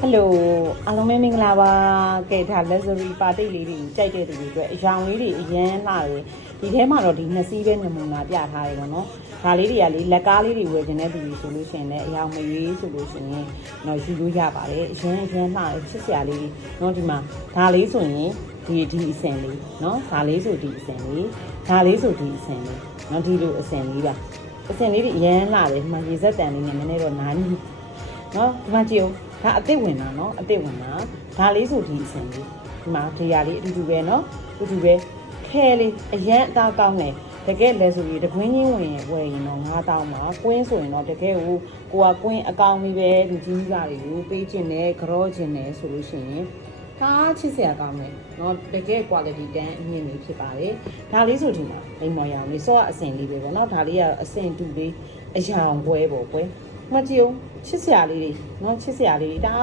ဟယ်လိုအားလုံးပဲမင်္ဂလာပါကဲဒါ luxury party လေးတွေကြိုက်တဲ့သူတွေအတွက်အရောင်လေးတွေအရန်လာတယ်ဒီထဲမှာတော့ဒီနှစ်စီးပဲနမူနာပြထားတယ်ပေါ့နော်ဒါလေးတွေကလေလက်ကားလေးတွေဝယ်ခြင်းတဲ့သူတွေဆိုလို့ရှိရင်လည်းအရောင်မရွေးဆိုလို့ရှိရင်တော့ယူလို့ရပါတယ်အရန်အရန်လာတယ်ချစ်စရာလေးတွေနော်ဒီမှာဒါလေးဆိုရင်ဒီဒီအစင်လေးနော်ဒါလေးဆိုဒီအစင်လေးဒါလေးဆိုဒီအစင်လေးနော်ဒီလိုအစင်လေးပါအစင်လေးတွေအရန်လာတယ်ဒီမှာရေစက်တန်လေးနဲ့နည်းနည်းတော့နားနေနော်ဒီမှာကြည့်အောင် ဒါအစ်စ်ဝင်တာเนาะအစ်စ်ဝင်တာဒါလေးဆိုဒီအစင်လေးဒီမှာဒီရာလေးအတူတူပဲเนาะအတူတူပဲခဲလေးအရန်အသားကောင်းတယ်တကယ်လဲဆိုပြီးတကွင်းချင်းဝင်ရင်ဝယ်ရင်တော့9000ပါကွင်းဆိုရင်တော့တကယ်ကိုကိုကကွင်းအကောင်လေးပဲလူကြီးကြီးတွေကိုပေးခြင်းနဲ့ကြောခြင်းနဲ့ဆိုလို့ရှိရင်ဒါချစ်စရာကောင်းတယ်เนาะတကယ် quality တန်းအမြင့်လေးဖြစ်ပါတယ်ဒါလေးဆိုဒီမှာလိမ္မော်ရောင်လေးစောအစင်လေးပဲပေါ့เนาะဒါလေးကအစင်တူလေးအရာံပွဲပေါ့ကွယ် မကြည့်အောင်ချစ်စရာလေးတွေเนาะချစ်စရာလေးတွေဒါ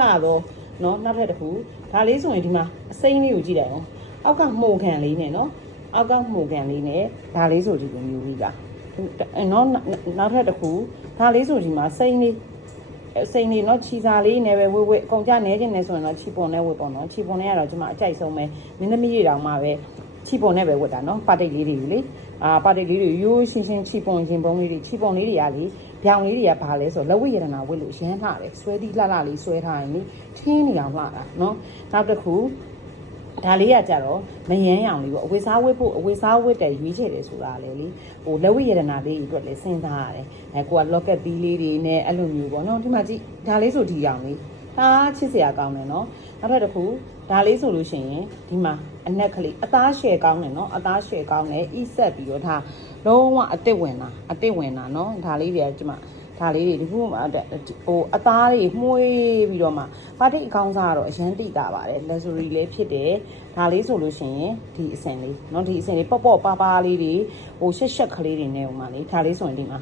လာတော့เนาะနောက်ထပ်တစ်ခုဒါလေးဆိုရင်ဒီမှာအစိမ့်လေးကိုကြည့်လိုက်အောင်အောက်ကမှုန်ခံလေးနဲ့เนาะအောက်ကမှုန်ခံလေးနဲ့ဒါလေးဆိုဒီလိုမျိုးလေးပါအဲเนาะနောက်ထပ်တစ်ခုဒါလေးဆိုဒီမှာစိမ့်လေးအစိမ့်လေးเนาะခြီစာလေးနဲ့ပဲဝဲဝဲအကုန်ကြနေခြင်းနဲ့ဆိုရင်တော့ခြီပွန်နဲ့ဝဲပေါ့เนาะခြီပွန်နဲ့ကတော့ကျွန်မအကြိုက်ဆုံးပဲမင်းသမီးတွေတောင်မှပဲခြီပွန်နဲ့ပဲဝတ်တာเนาะပါတိတ်လေးတွေလေ အာပါတိတ်လေးတွေရိုးရှင်းရှင်းခြီပွန်ရင်ပုံလေးတွေခြီပွန်လေးတွေကလေဗျောင်လေးတွေကဘာလဲဆိုတော့လက်ဝိရတနာဝတ်လို့ရမ်းလှတယ်ဆွဲသီးလှလှလေးဆွဲထားရင်လေထင်းနေအောင်လှတာเนาะနောက်တစ်ခုဒါလေးကကြတော့မယန်းရောင်လေးပေါ့အဝိစားဝတ်ဖို့အဝိစားဝတ်တယ်ရွေးချယ်တယ်ဆိုတာလေလေဟိုလက်ဝိရတနာလေးတွေအတွက်လည်းစဉ်းစားရတယ်အဲကိုက locket ပီးလေးတွေနဲ့အဲ့လိုမျိုးပေါ့နော်ဒီမှာကြည့်ဒါလေးဆိုဒီရောင်လေးဒါချစ်စရာကောင်းတယ်နော်နောက်ထပ်တစ်ခု ဒါလေးဆိုလို့ရှိရင်ဒီမှာအနက်ကလေးအသားရှယ်ကောင်းတယ်နော်အသားရှယ်ကောင်းတယ်ဣဆက်ပြီးတော့ဒါလုံးဝအစ်စ်ဝင်တာအစ်စ်ဝင်တာနော်ဒါလေးတွေကဒီမှာဒါလေးတွေဒီခုမှဟိုအသားတွေမှုေးပြီးတော့မှပါတိတ်အကောင်းစားကတော့အရန်တိတာပါတယ် luxury လေးဖြစ်တယ်ဒါလေးဆိုလို့ရှိရင်ဒီအစင်လေးเนาะဒီအစင်လေးပေါ့ပေါ့ပါပါလေးတွေဟိုရှက်ရှက်ကလေးတွေနဲ့ဟိုမှာလေဒါလေးဆိုရင်ဒီမှာ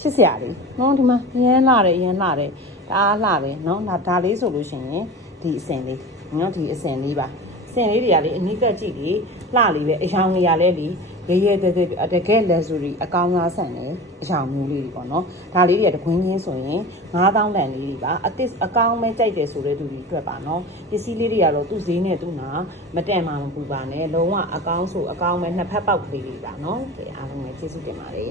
ချစ်စရာလေးเนาะဒီမှာရမ်းလာတယ်ရမ်းလာတယ်တအားလာတယ်เนาะဒါဒါလေးဆိုလို့ရှိရင်ဒီအစင်လေး နော်ဒီအစင်လေးပါစင်လေးတွေကလေအနိကကြည့်လေလှလေးပဲအယောင်နေရာလဲလေရဲရဲသေးသေးတကယ် luxury အကောင်းစားဆန်တယ်အယောင်မျိုးလေးတွေပေါ့နော်ဒါလေးတွေကတခွင်းချင်းဆိုရင်9000တန်လေးတွေပါအတစ်အကောင်းပဲကြိုက်တယ်ဆိုတဲ့သူတွေအတွက်ပါနော်ပစ္စည်းလေးတွေကတော့သူ့ဈေးနဲ့သူ့နာမတန်မှမပူပါနဲ့လုံးဝအကောင်းဆိုအကောင်းပဲနှစ်ဖက်ပေါက်ကလေးတွေပါနော်အားလုံးပဲကျေးဇူးတင်ပါတယ်